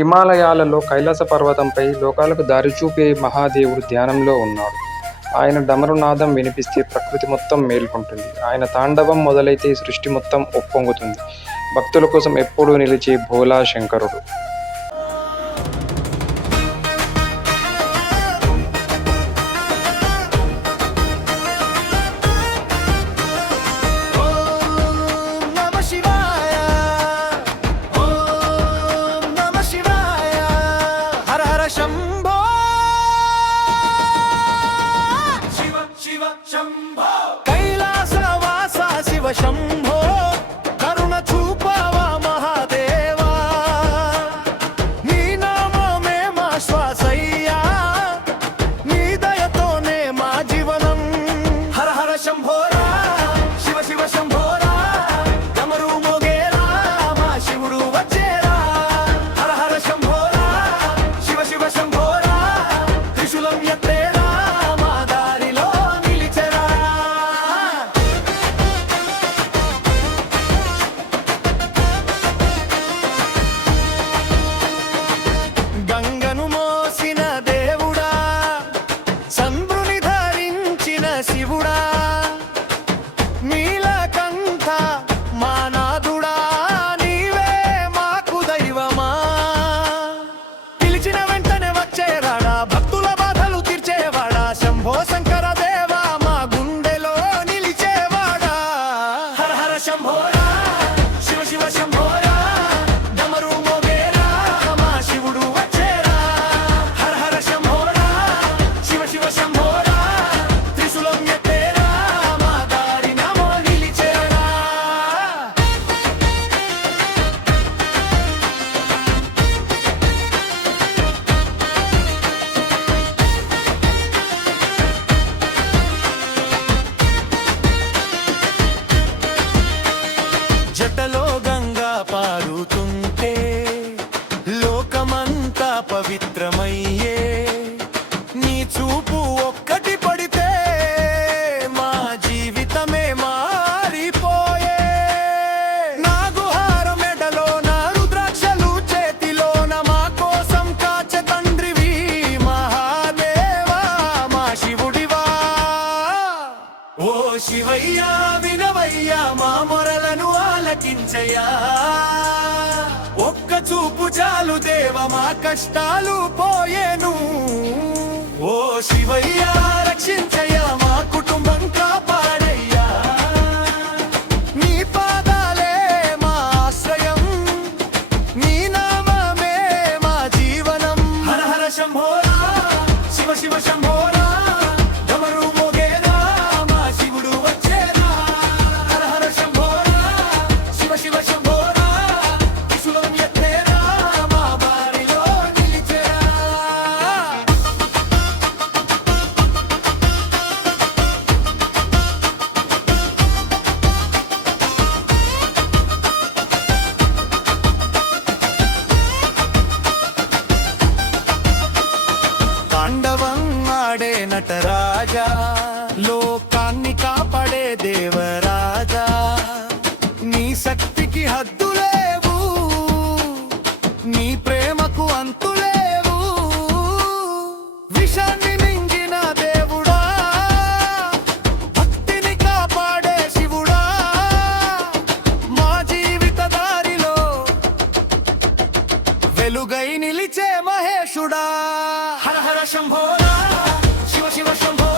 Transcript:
హిమాలయాలలో కైలాస పర్వతంపై లోకాలకు దారి చూపే మహాదేవుడు ధ్యానంలో ఉన్నాడు. ఆయన డమరునాదం వినిపిస్తే ప్రకృతి మొత్తం మేల్కొంటుంది. ఆయన తాండవం మొదలైతే సృష్టి మొత్తం ఉప్పొంగుతుంది. భక్తుల కోసం ఎప్పుడూ నిలిచే భోలా శంకరుడు. కైలాసవాస శివ శంభో కరుణ చూపవా మహాదేవా, నీ నామమే మా శ్వాసయ్యా, నీ దయతోనే మా జీవనం. హర హర శంభోరా శివ శివ శంభోరా, డమరు మోగేరా మా శివుడు వచ్చేరా. హర హర శంభోరా శివ శివ శంభోరా, త్రిశూలం ఎత్తేరా మా దారిలో నిలిచెరా. గంగను మోసిన దేవుడా, చంద్రుని ధరించిన శివుడా, నీలకంఠ మా నాథుడా, నీవే మాకు దైవమా. పిలిచిన వెంటనే వచ్చేరాడా, భక్తుల బాధలు తీర్చేవాడా, శంభో శంకర దేవా మా గుండెలో నిలిచేవాడా. హర హర శంభోరా శివ శివ శంభోరా, డమరు మోగేరా మా శివుడు వచ్చేరా. హర హర శంభోరా శివ శివ శంభోరా, త్రిశూలం ఎత్తేరా మా దారిన నిలిచేరా. జటలో గంగా పారుతుంటే లోకమంతా పవిత్రమయ్యే, నీ చూపు ఒక్కటి పడితే మా జీవితమే మారిపోయే. నాగుహార మెడలో నా రుద్రాక్షలు చేతిలోన మా కోసం కాచె తండ్రివి మహాదేవా మా శివుడివా. ఓ శివయ్యా వినవయ్యా మా మొరలను ఆలకించయ్యా, ఒక్క చూపు చాలు దేవ మా కష్టాలు పోయేను. ఓ శివయ్యా రక్షించయ్యా మా కుటుంబం కాపాడయ్యా, నీ పాదాలే మా ఆశ్రయం, నీ నామమే మా జీవనం. హర హర శంభోరా శివ శివ శంభోరా, డమరు మోగేరా మా శివుడు వచ్చేరా. హర హర శంభోరా శివ శివ శంభోరా, త్రిశూలం ఎత్తేరా మా బారిలో నిలిచేరా. తాండవం ఆడే నటరాజా, లోకాన్ని కాపాడే దేవరాజా, నీ శక్తికి హద్దులేవు, నీ ప్రేమకు అంతులేవు. విషాన్ని మించిన దేవుడా, భక్తిని కాపాడే శివుడా, మా జీవిత దారిలో వెలుగై నిలిచే మహేశుడా. హర హర శంభోరా శివ శివ శంభో